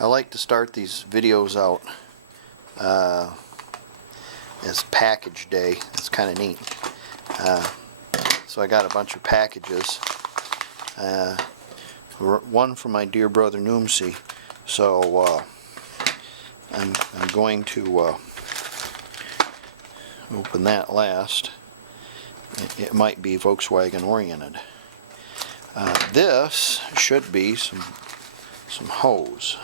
I like to start these videos out as package day. It's kind of neat. So I got a bunch of packages. One from my dear brother Noomsy. So I'm going to open that last. It might be Volkswagen oriented. This should be some hose,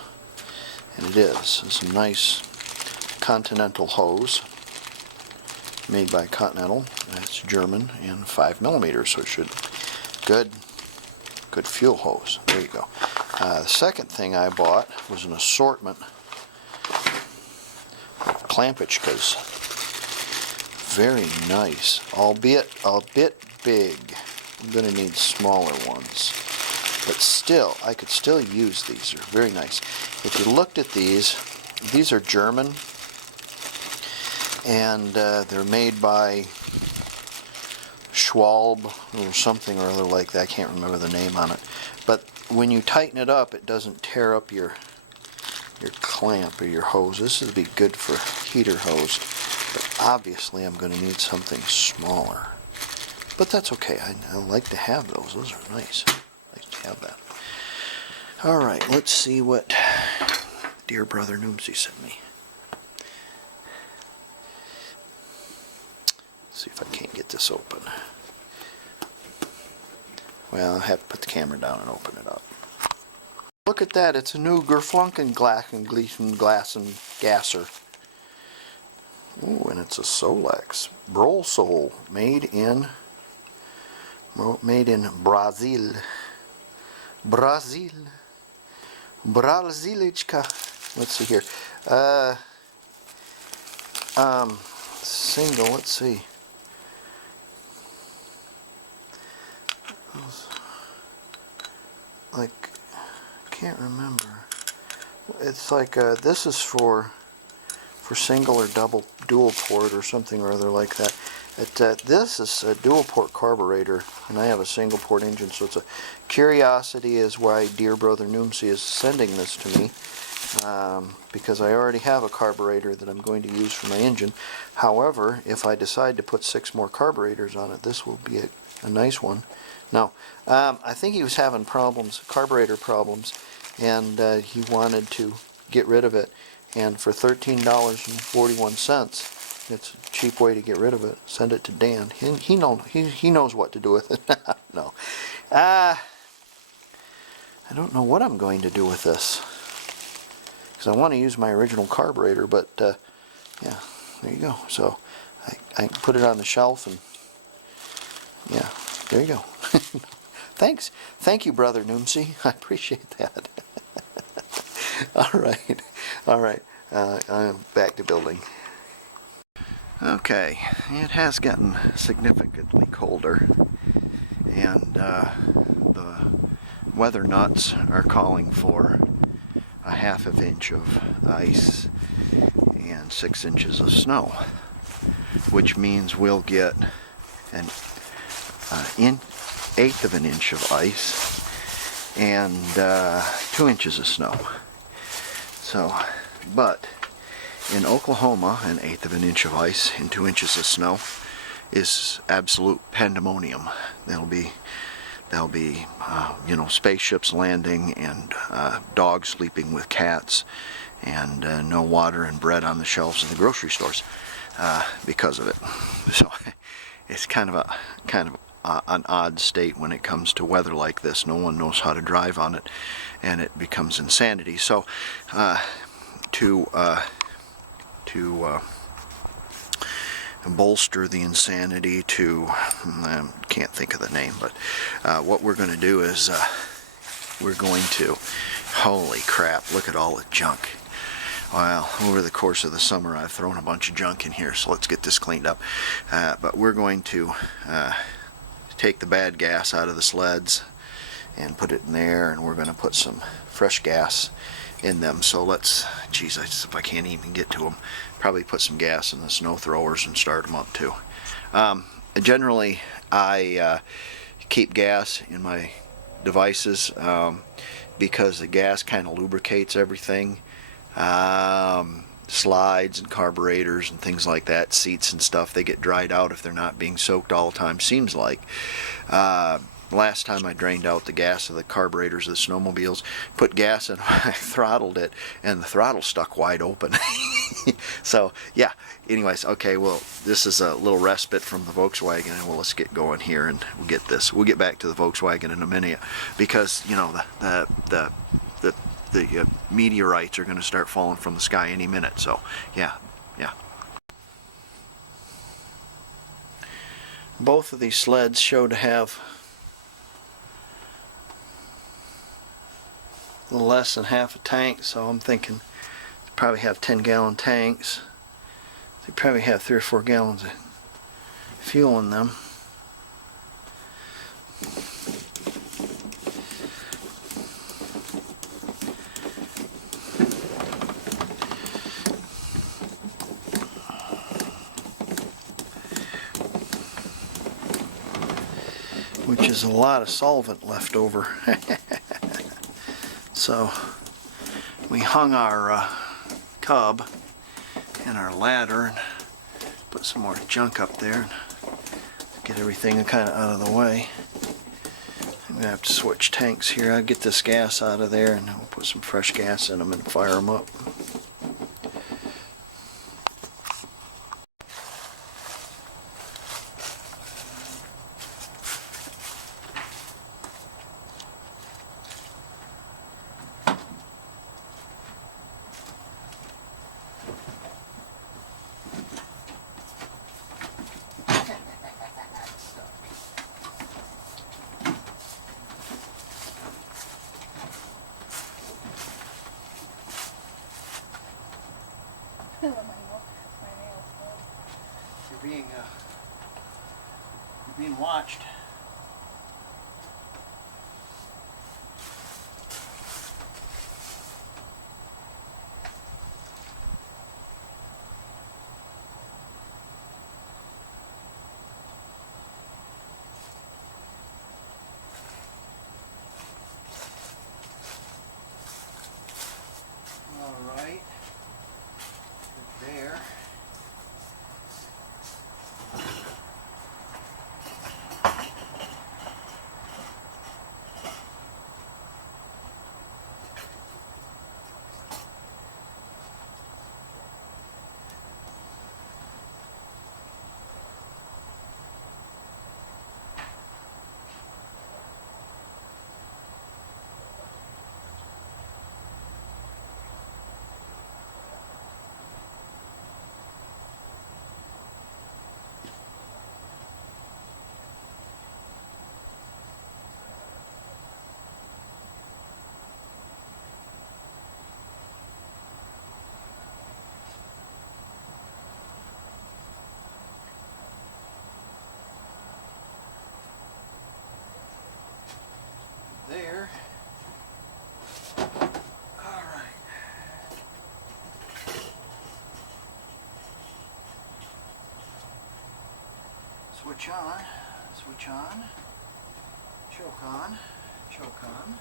and it is. It's a nice Continental hose made by Continental. It's German and 5mm, so it should good fuel hose. There you go. The second thing I bought was an assortment of Klampichkas. Very nice, albeit a bit big. I'm going to need smaller ones, but still, I could still use these. They're very nice. If you looked at these are German, and they're made by Schwalbe or something or other like that. I can't remember the name on it. But when you tighten it up, it doesn't tear up your clamp or your hose. This would be good for heater hose. But obviously I'm going to need something smaller. But that's okay. I like to have those. Those are nice. I like to have that. Alright, let's see what dear brother Noomsy sent me. Let's see if I can't get this open. Well, I have to put the camera down and open it up. Look at that. It's a new Gerflunken glass and gasser. Ooh, and it's a Solex Brol Sol, made in Brazil. Brazilichka. Let's see here. Single. Let's see. Like, I can't remember. It's like this is for single or dual port or something or other like that. This is a dual port carburetor, and I have a single port engine, so it's a curiosity is why dear brother Noomsy is sending this to me, because I already have a carburetor that I'm going to use for my engine. However, if I decide to put 6 more carburetors on it, this will be a nice one. Now, I think he was having carburetor problems, and he wanted to get rid of it. And for $13.41, it's a cheap way to get rid of it. Send it to Dan. He knows what to do with it. No, I don't know what I'm going to do with this, because I want to use my original carburetor. But yeah, there you go. So I put it on the shelf, and yeah, there you go. Thanks. Thank you, brother Noomsy. I appreciate that. Alright, I'm back to building. Okay, it has gotten significantly colder, and the weather nuts are calling for a ½ inch of ice and 6 inches of snow, which means we'll get an 1/8 of an inch of ice and 2 inches of snow. So, but in Oklahoma, an 1/8 of an inch of ice and 2 inches of snow is absolute pandemonium. There'll be spaceships landing, and dogs sleeping with cats, and no water and bread on the shelves in the grocery stores because of it. So it's kind of an odd state when it comes to weather like this. No one knows how to drive on it, and it becomes insanity. So to bolster the insanity, I can't think of the name, but what we're going to do is we're going to, holy crap, look at all the junk. Well, over the course of the summer I've thrown a bunch of junk in here, so let's get this cleaned up. But we're going to take the bad gas out of the sleds and put it in there, and we're going to put some fresh gas in them. So let's, geez, if I can't even get to them, probably put some gas in the snow throwers and start them up too. Generally, I keep gas in my devices. because the gas kind of lubricates everything. Slides and carburetors and things like that, seats and stuff, they get dried out if they're not being soaked all the time, seems like. Last time I drained out the gas of the carburetors of the snowmobiles, put gas in, I throttled it, and the throttle stuck wide open. So, yeah, anyways, okay, well, this is a little respite from the Volkswagen, and let's get going here, and we'll get this. We'll get back to the Volkswagen in a minute, because, you know, the meteorites are going to start falling from the sky any minute. So yeah. Both of these sleds show to have a little less than half a tank, so I'm thinking they probably have 10-gallon tanks. They probably have 3 or 4 gallons of fuel in them. Which is a lot of solvent left over. So we hung our cub and our ladder and put some more junk up there and get everything kind of out of the way. I'm going to have to switch tanks here. I'll get this gas out of there and we'll put some fresh gas in them and fire them up. You're being watched. All right. There. There. All right. Switch on, choke on, choke on.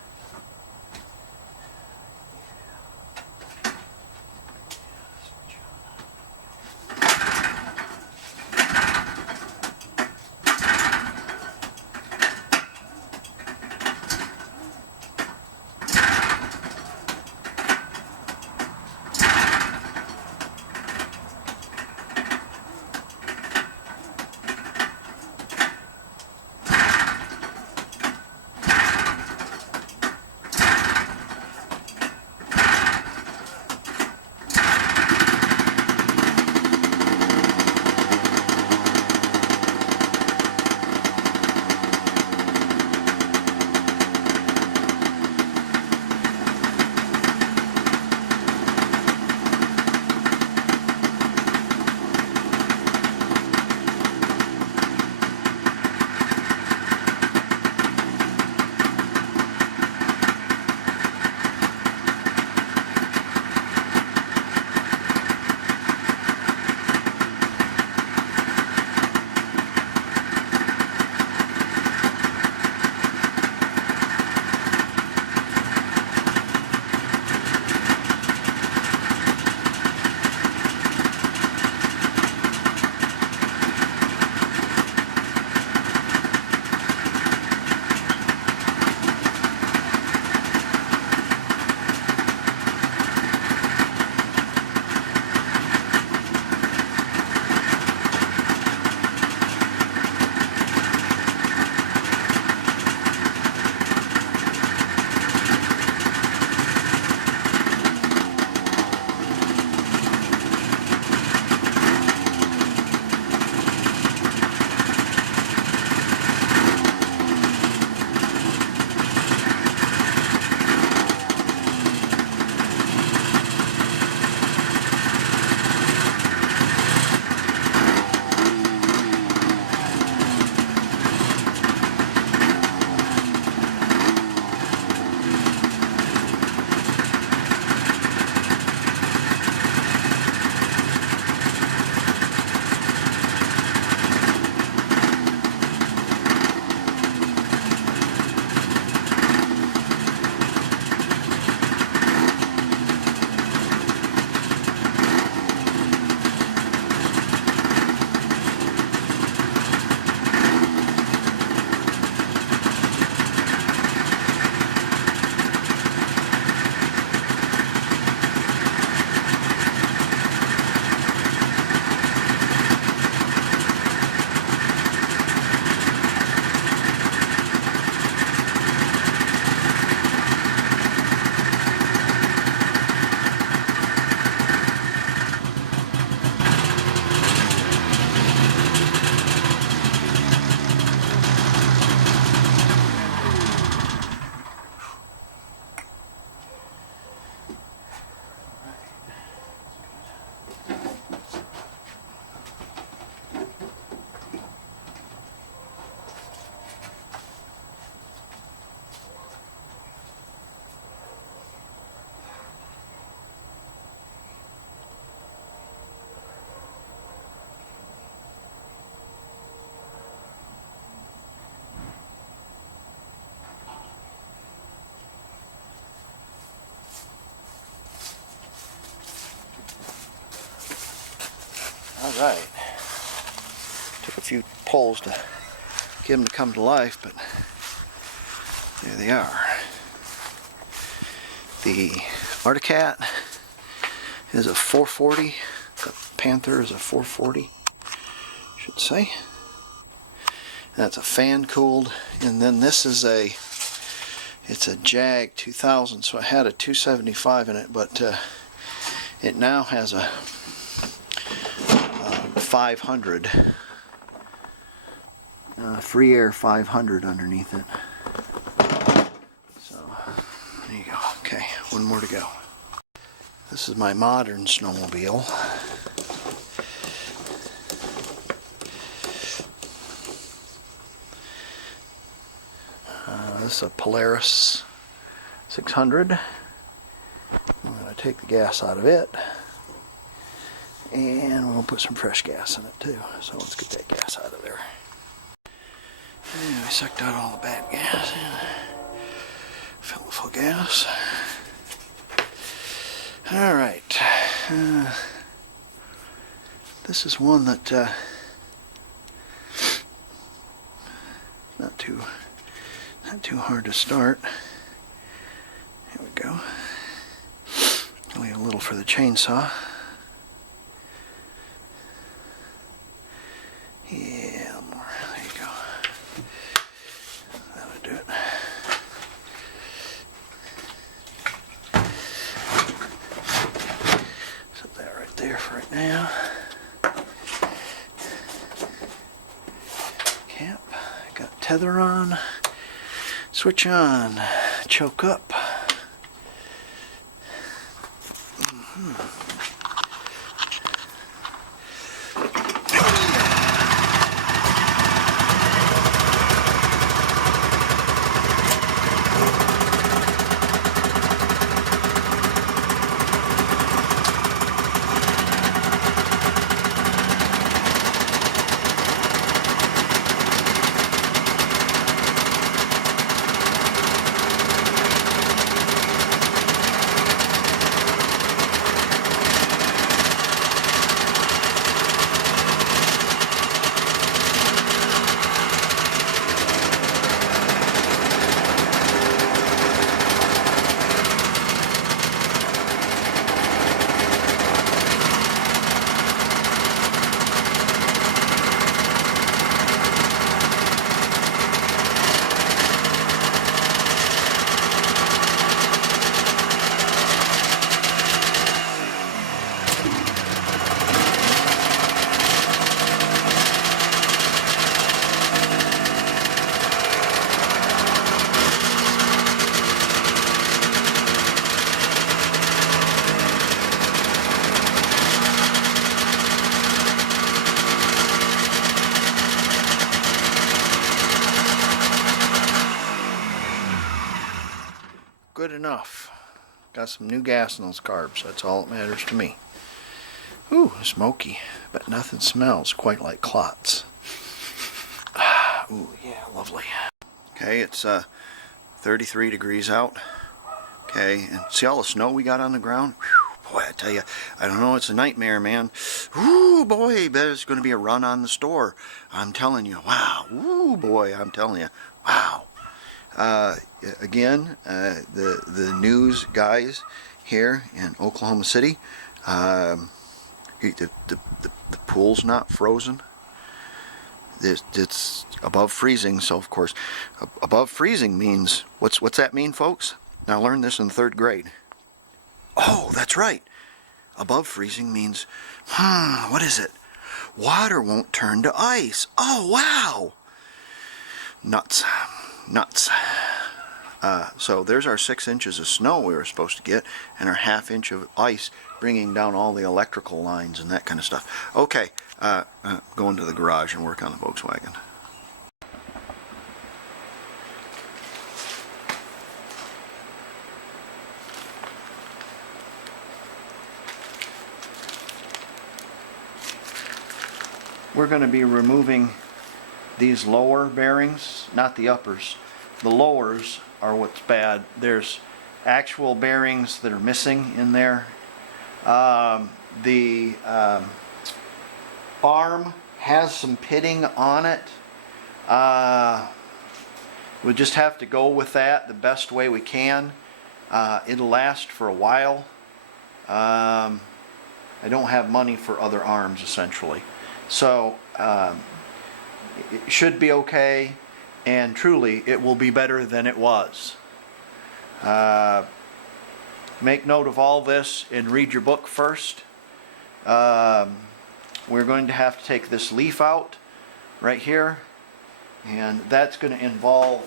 Alright. Took a few pulls to get them to come to life, but there they are. The Articat is a 440. The Panther is a 440, I should say. That's a fan cooled, and then this is it's a Jag 2000, so it had a 275 in it, but it now has a 500, free air 500 underneath it. So there you go. Okay, one more to go. This is my modern snowmobile. This is a Polaris 600. I'm going to take the gas out of it, and we're going to put some fresh gas in it too. So let's get that gas out of there. And we sucked out all the bad gas. Fill it full of gas. Alright. This is one that not too hard to start. There we go. Only a little for the chainsaw. Yeah, more. There you go. That'll do it. Set that right there for right now. Cap. Got tether on. Switch on. Choke up. Good enough. Got some new gas in those carbs. That's all that matters to me. Ooh, smoky, but nothing smells quite like clots. Ooh, yeah, lovely. Okay, it's 33 degrees out. Okay, and see all the snow we got on the ground? Whew, boy, I tell you, I don't know, it's a nightmare, man. Ooh, boy, there's going to be a run on the store. I'm telling you, wow. Ooh, boy, I'm telling you, wow. Again, the news guys here in Oklahoma City, the pool's not frozen. It's above freezing, so of course, above freezing means, what's that mean, folks? Now, I learned this in the 3rd grade. Oh, that's right. Above freezing means, what is it? Water won't turn to ice. Oh, wow. Nuts. So there's our 6 inches of snow we were supposed to get, and our 1/2 inch of ice bringing down all the electrical lines and that kind of stuff. Okay, go into the garage and work on the Volkswagen. We're going to be removing these lower bearings, not the uppers. The lowers are what's bad. There's actual bearings that are missing in there. The arm has some pitting on it. We just have to go with that the best way we can. It'll last for a while. I don't have money for other arms essentially. So it should be okay, and truly it will be better than it was. Make note of all this and read your book first. We're going to have to take this leaf out right here, and that's going to involve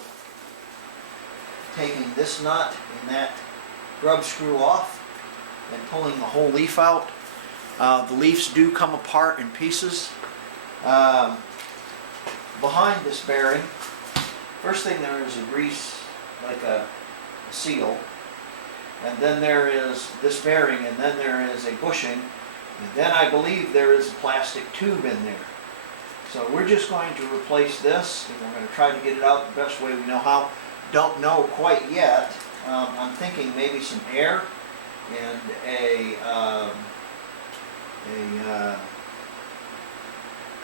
taking this nut and that grub screw off and pulling the whole leaf out. The leaves do come apart in pieces. Behind this bearing, first thing there is a grease, like a seal, and then there is this bearing, and then there is a bushing, and then I believe there is a plastic tube in there. So we're just going to replace this, and we're going to try to get it out the best way we know how. Don't know quite yet. I'm thinking maybe some air and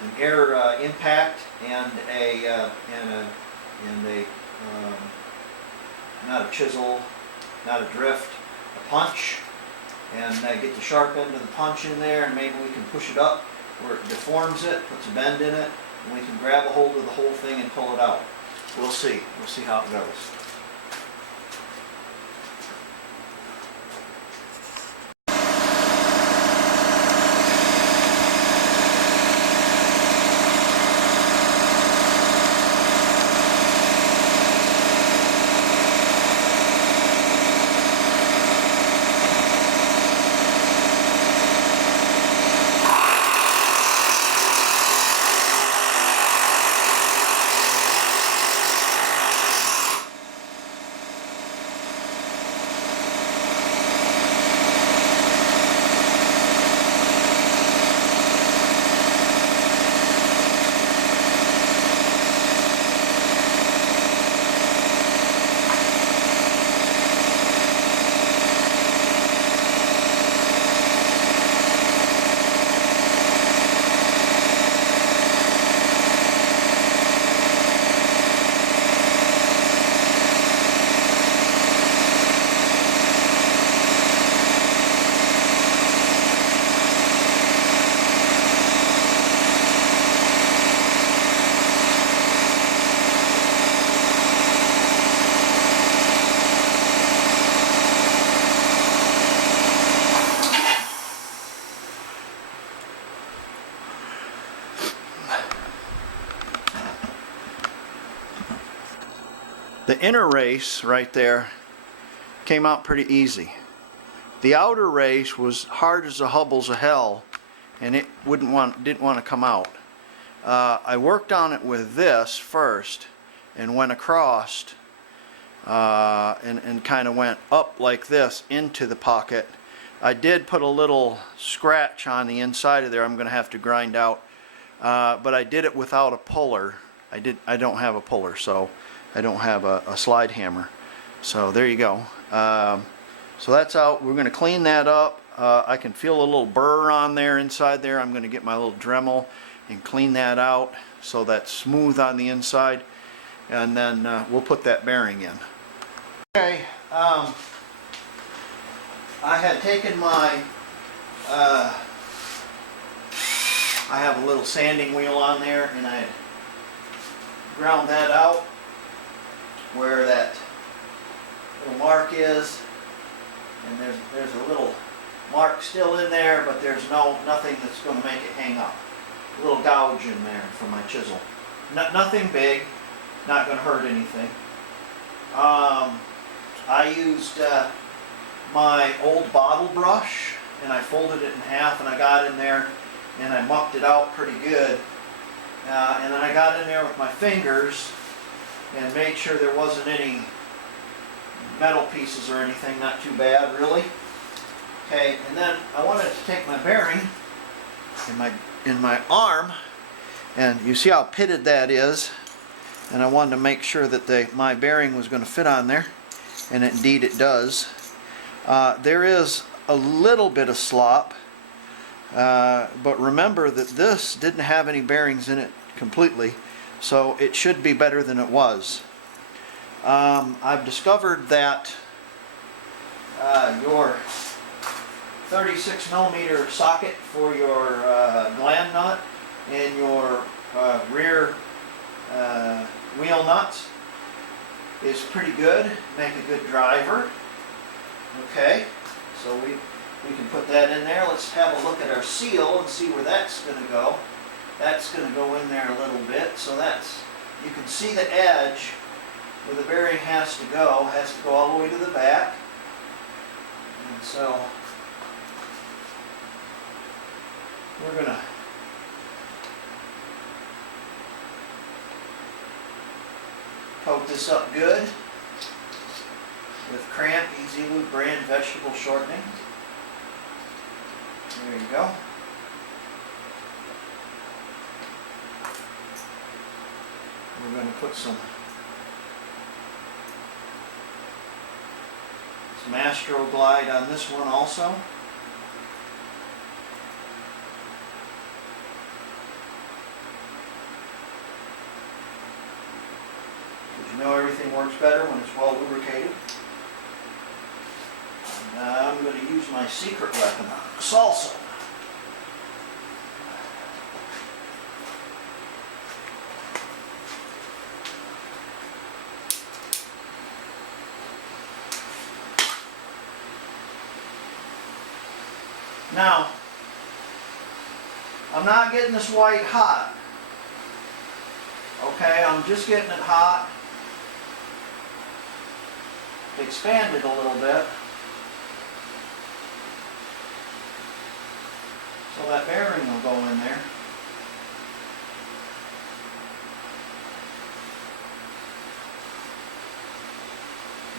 an air impact and a not a chisel, not a drift, a punch, and get the sharp end of the punch in there, and maybe we can push it up where it deforms it, puts a bend in it, and we can grab a hold of the whole thing and pull it out. We'll see. We'll see how it goes. The inner race right there came out pretty easy. The outer race was hard as the hubbles of hell, and it didn't want to come out. I worked on it with this first and went across and kind of went up like this into the pocket. I did put a little scratch on the inside of there I'm going to have to grind out, but I did it without a puller. I don't have a puller, so I don't have a slide hammer. So there you go. So that's out. We're going to clean that up. I can feel a little burr on there inside there. I'm going to get my little Dremel and clean that out so that's smooth on the inside, and then we'll put that bearing in. Okay, I had taken my I have a little sanding wheel on there, and I had ground that out where that little mark is, and there's a little mark still in there, but there's nothing that's going to make it hang up. A little gouge in there for my chisel. Nothing big, not going to hurt anything. I used my old bottle brush, and I folded it in half, and I got in there and I mucked it out pretty good. And then I got in there with my fingers and made sure there wasn't any metal pieces or anything, not too bad really. Okay, and then I wanted to take my bearing in my arm, and you see how pitted that is, and I wanted to make sure that my bearing was going to fit on there, and indeed it does. There is a little bit of slop But remember that this didn't have any bearings in it completely, so it should be better than it was. I've discovered that your 36 millimeter socket for your gland nut and your rear wheel nuts is pretty good, make a good driver. Okay, so we can put that in there. Let's have a look at our seal and see where that's going to go. That's going to go in there a little bit, so that's, you can see the edge where the bearing has to go all the way to the back. And so we're going to coat this up good with Cramp Easy Lube brand vegetable shortening. There you go. We're going to put some Astro Glide on this one also. Because you know everything works better when it's well lubricated. And I'm going to use my secret weapon on salsa. Now, I'm not getting this white hot. Okay, I'm just getting it hot. Expand it a little bit. So that bearing will go in there.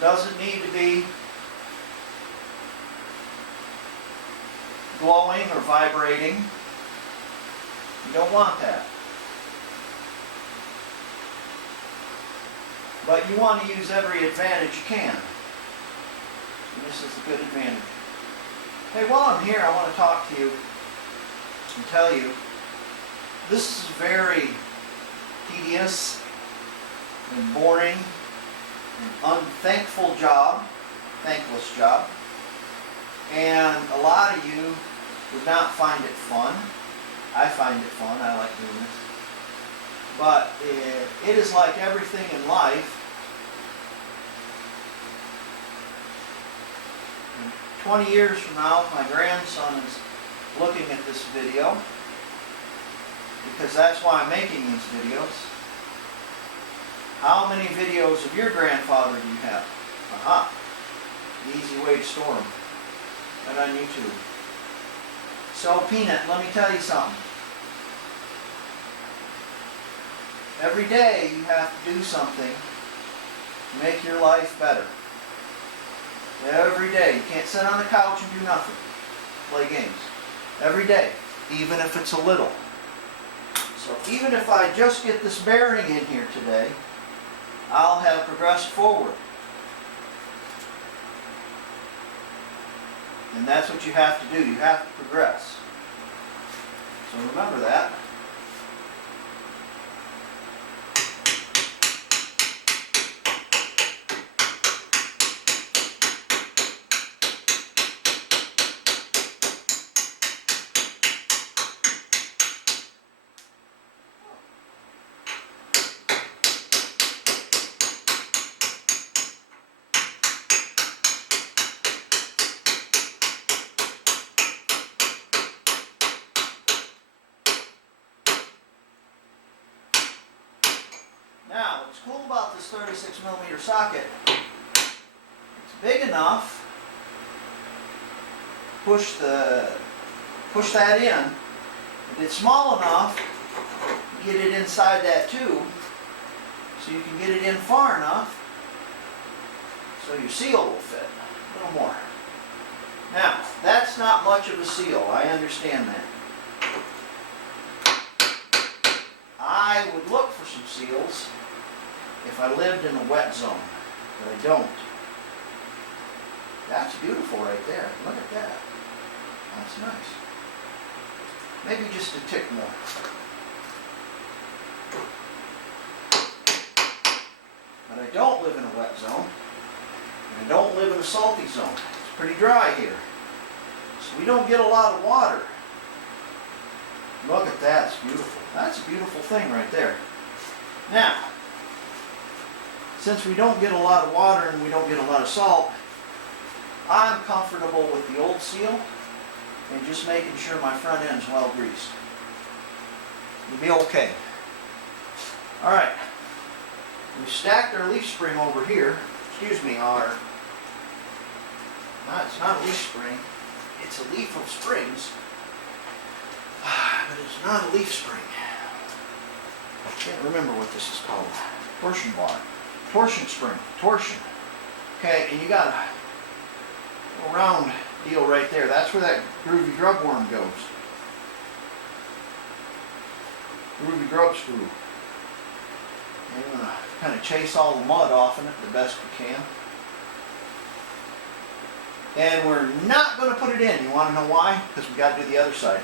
Doesn't need to be glowing or vibrating. You don't want that. But you want to use every advantage you can. And this is a good advantage. Hey, while I'm here, I want to talk to you and tell you this is a very tedious and boring and unthankful job, thankless job. And a lot of you would not find it fun. I find it fun. I like doing this. But it is like everything in life. 20 years from now, my grandson is looking at this video, because that's why I'm making these videos. How many videos of your grandfather do you have? Aha. The easy way to store them. Right on YouTube. So, Peanut, let me tell you something. Every day you have to do something to make your life better. Every day. You can't sit on the couch and do nothing. Play games. Every day. Even if it's a little. So even if I just get this bearing in here today, I'll have progressed forward. And that's what you have to do. You have to progress. So remember that. Now, what's cool about this 36mm socket, it's big enough, push that in, and it's small enough to get it inside that tube, so you can get it in far enough so your seal will fit a little more. Now, that's not much of a seal, I understand that. I would look for some seals if I lived in a wet zone, but I don't. That's beautiful right there. Look at that. That's nice. Maybe just a tick more. But I don't live in a wet zone. And I don't live in a salty zone. It's pretty dry here. So we don't get a lot of water. Look at that, it's beautiful. That's a beautiful thing right there. Now, since we don't get a lot of water and we don't get a lot of salt, I'm comfortable with the old seal and just making sure my front end's well greased. It'll be okay. Alright, we stacked our leaf spring over here. Excuse me, it's not a leaf spring, it's a leaf of springs, but it's not a leaf spring. I can't remember what this is called. Torsion bar. Torsion spring. Torsion. Okay, and you got a little round deal right there. That's where that groovy grub worm goes. Groovy grub screw. And you're going to kind of chase all the mud off in it the best you can. And we're not going to put it in. You want to know why? Because we got to do the other side.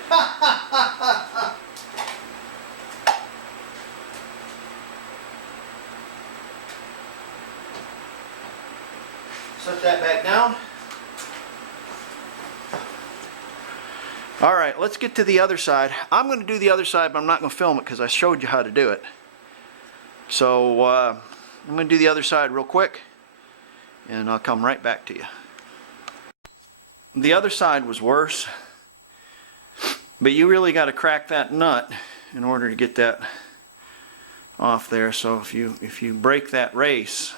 Set that back down. Alright, let's get to the other side. I'm going to do the other side, but I'm not going to film it because I showed you how to do it. So I'm going to do the other side real quick, and I'll come right back to you. The other side was worse, but you really got to crack that nut in order to get that off there. So if you break that race,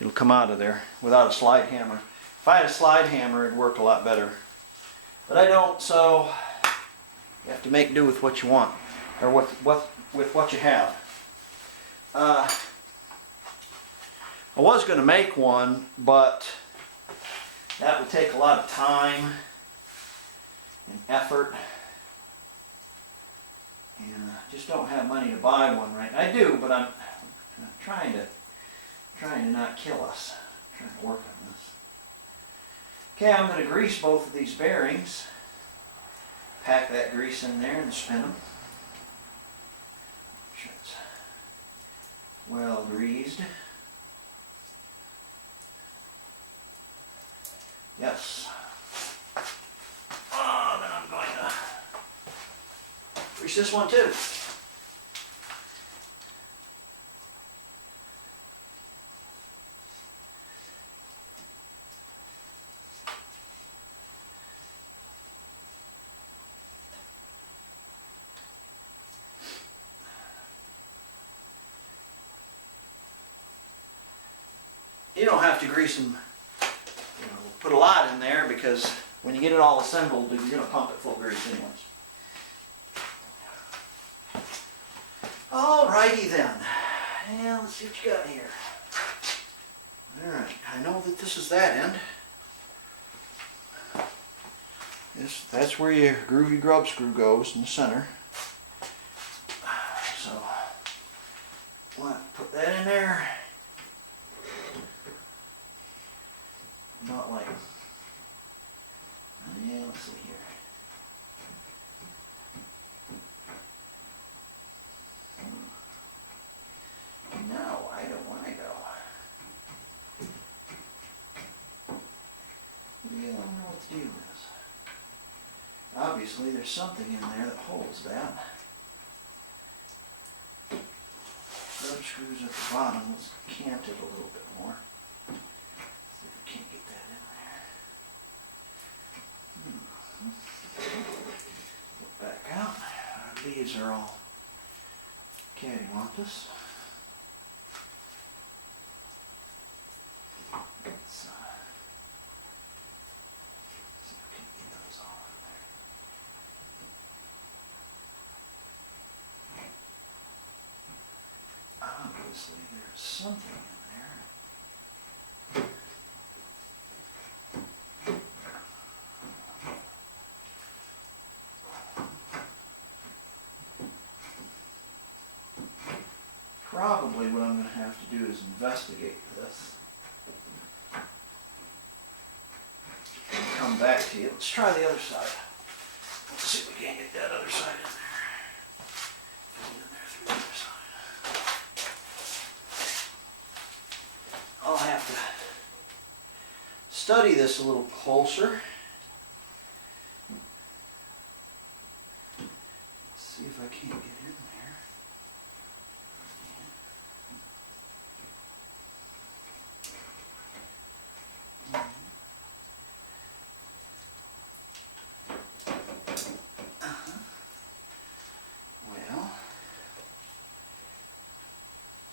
it'll come out of there without a slide hammer. If I had a slide hammer, it'd work a lot better. But I don't, so you have to make do with what you want, or with what you have. I was going to make one, but that would take a lot of time and effort, and I just don't have money to buy one right now. I do, but I'm trying to not kill us. I'm trying to work on this. Okay, I'm going to grease both of these bearings. Pack that grease in there and spin them. Make sure it's well greased. Yes. Oh, then I'm going to grease this one too. You don't have to grease them, put a lot in there, because when you get it all assembled, you're going to pump it full of grease anyways. Alrighty then. Yeah, let's see what you got here. Alright, I know that this is that end. That's where your groovy grub screw goes in the center. So, put that in there. Not like, yeah, let's see here. Now, I don't want to go. Yeah, I don't know what the deal is. Obviously, there's something in there that holds that. Grub screws at the bottom. Let's cant it a little bit more. See if we can't get that in there. Look back out. These are all cattywampus. Let's see if we can get those all in there. Obviously, there's something in there. Probably what I'm going to have to do is investigate this and come back to you. Let's try the other side. Let's see if we can't get that other side in there. Get it in there through the other side. I'll have to study this a little closer. Let's see if I can't get in there.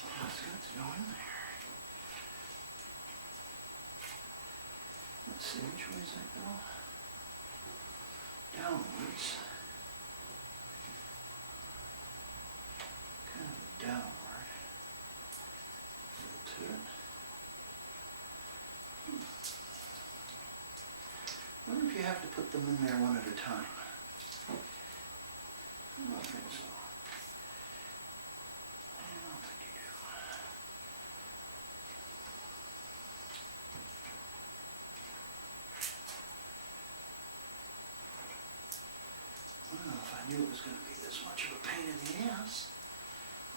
Well, it's got to go in there. Let's see, which way does that go? Downwards. Kind of a downward feel to it. I wonder if you have to put them in there one at a time. I don't think so. I don't think you do. Well, if I knew it was going to be this much of a pain in the ass,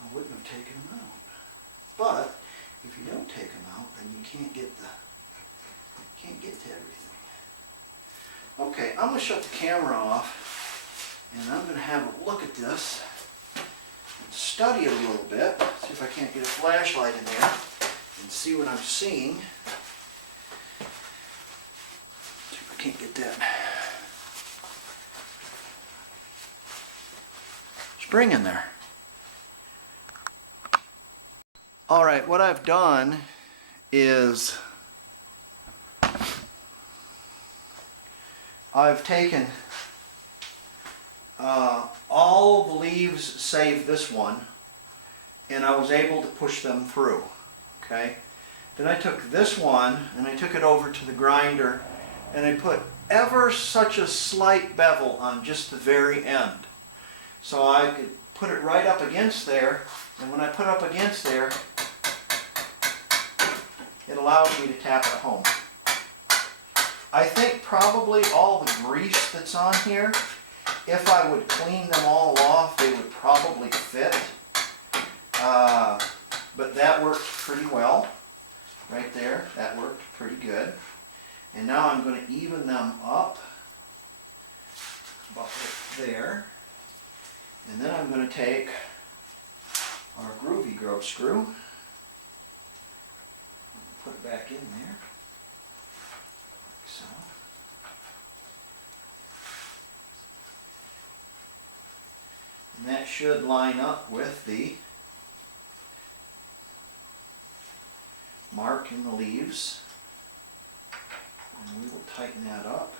I wouldn't have taken them out. But if you don't take them out, then you can't get to everything. Okay, I'm going to shut the camera off, and I'm going to have a look at this and study it a little bit, see if I can't get a flashlight in there and see what I'm seeing. See if I can't get that spring in there. Alright, what I've done is I've taken all the leaves save this one, and I was able to push them through. Okay. Then I took this one and I took it over to the grinder and I put ever such a slight bevel on just the very end. So I could put it right up against there, and when I put it up against there, it allowed me to tap it home. I think probably all the grease that's on here, if I would clean them all off, they would probably fit. But that worked pretty well. Right there, that worked pretty good. And now I'm going to even them up about right there. And then I'm going to take our groovy grub screw, put it back in there, like so. And that should line up with the mark in the leaves. And we will tighten that up.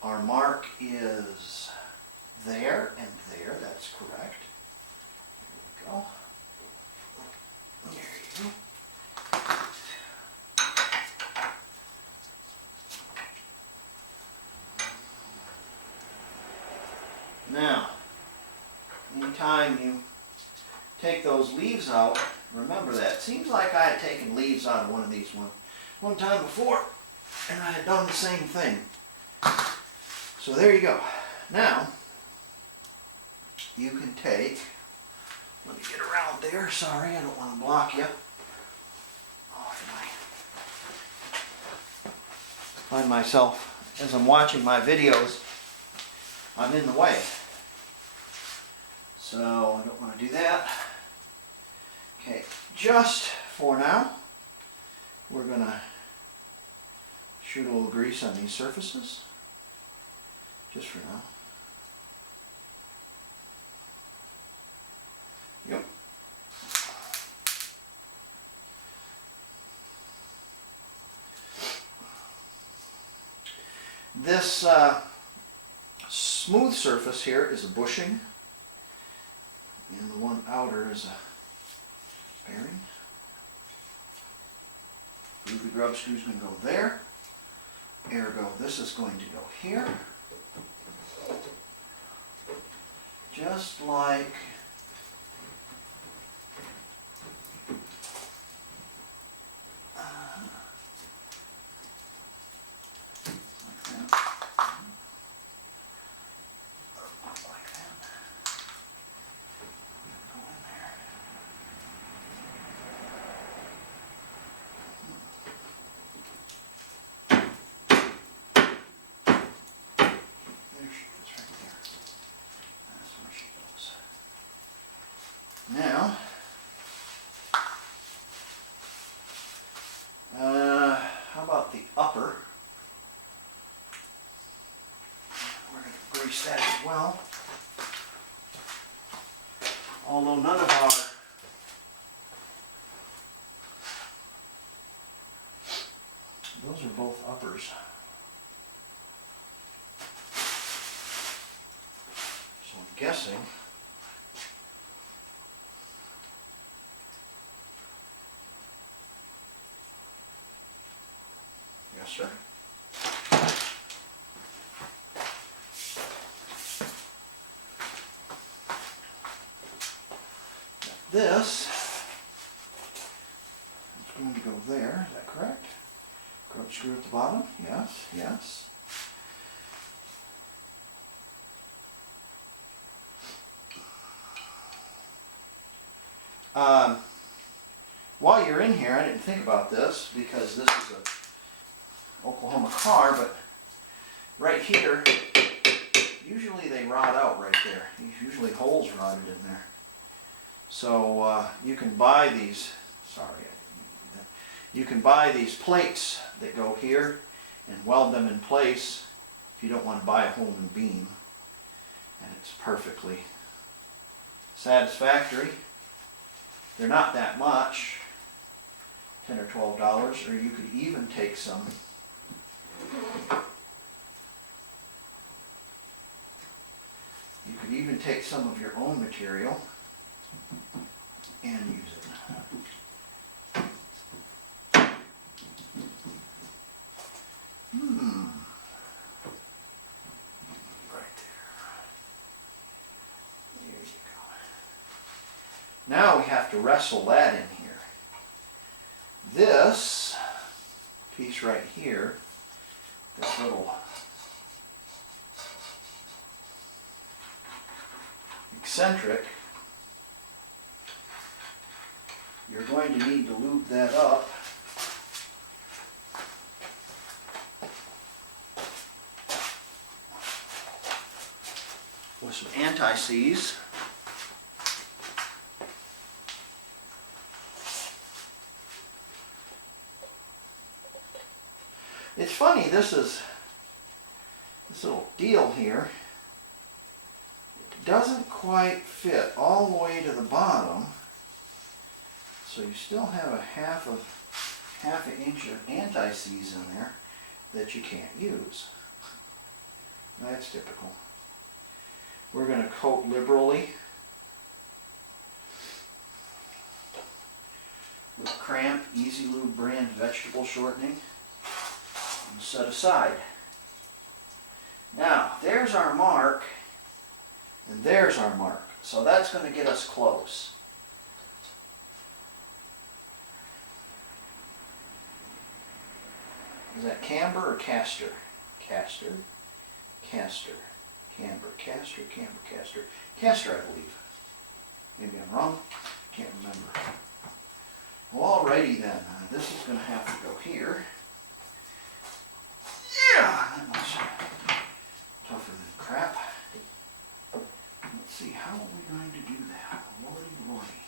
Our mark is there and there, that's correct. There we go. There you go. Now, anytime you take those leaves out, remember that. It seems like I had taken leaves out of one of these one time before, and I had done the same thing. So there you go. Now, you can take, let me get around there, sorry, I don't want to block you. Find myself, as I'm watching my videos, I'm in the way. So I don't want to do that. Okay, just for now, we're going to shoot a little grease on these surfaces. Just for now. Yep. This smooth surface here is a bushing, and the one outer is a bearing. Groovy grub screw's going to go there. Ergo, this is going to go here. Just like that. upper. We're going to grease that as well. Although none of our those are both uppers. So I'm guessing yes, sir. This is going to go there, is that correct? Grub screw at the bottom, yes, yes. While you're in here, I didn't think about this because this is a Oklahoma car, but right here, usually they rot out right there. Usually holes rotted in there. So you can buy these, sorry, I didn't mean to do that. You can buy these plates that go here and weld them in place if you don't want to buy a whole new beam. And it's perfectly satisfactory. They're not that much, $10 or $12, or you could even take some. You could even take some of your own material and use it. Right there. There you go. Now we have to wrestle that in here. This piece right here, this little eccentric, you're going to need to lube that up. With some anti-seize. It's funny, this little deal here, it doesn't quite fit all the way to the bottom, so you still have a half an inch of anti-seize in there that you can't use. That's typical. We're going to coat liberally with Cramp Easy Lube brand vegetable shortening and set aside. Now, there's our mark, and there's our mark. So that's going to get us close. Is that camber or caster? Caster, caster, camber, caster, camber, caster. Caster, I believe. Maybe I'm wrong. Can't remember. Well, alrighty then. This is going to have to go here. Yeah, that was tougher than crap. Let's see, how are we going to do that? Lordy, lordy.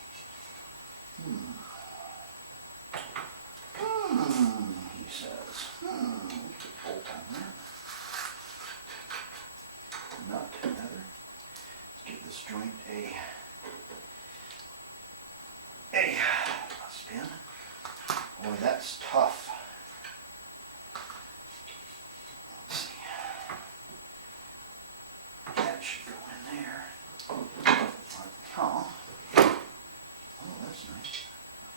He says. Put a bolt on there. Nut, another. Let's give this joint a spin. Boy, that's tough. Let's see. That should go in there. Oh, that's nice.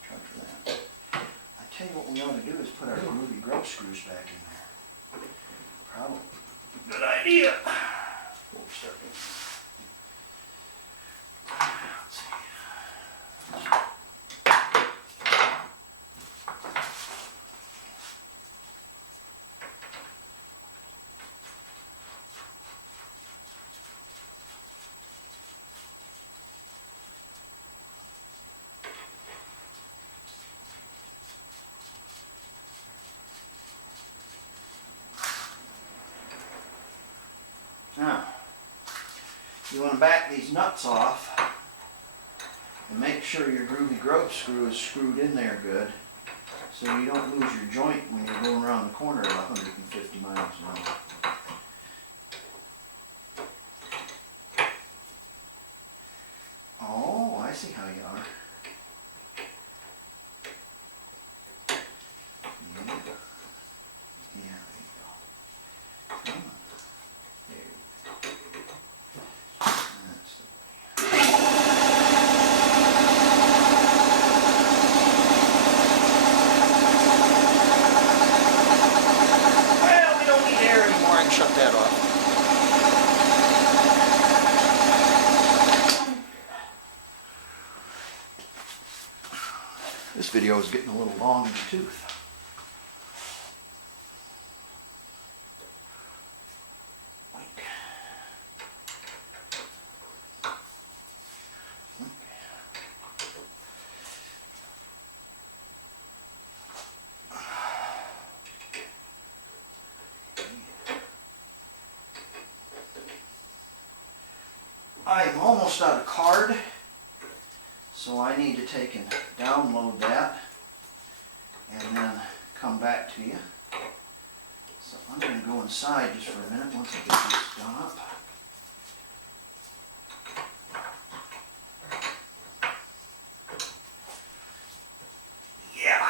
Try for that. I tell you what we ought to do is put our groovy grub screws back in there. Probably a good idea. We'll start doing that. Let's see. Now, you want to back these nuts off and make sure your groovy grub screw is screwed in there good so you don't lose your joint when you're going around the corner at 150 miles an hour. Oh, I see how you are. Yeah. Yeah, there you go. Come on. There you go. That's the way. Well, we don't need air anymore. I can shut that off. This video is getting a little long in the tooth. I'm almost out of card, so I need to take and download that and then come back to you. So I'm going to go inside just for a minute once I get this done up. Yeah.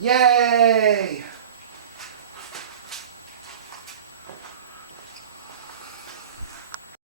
Yay!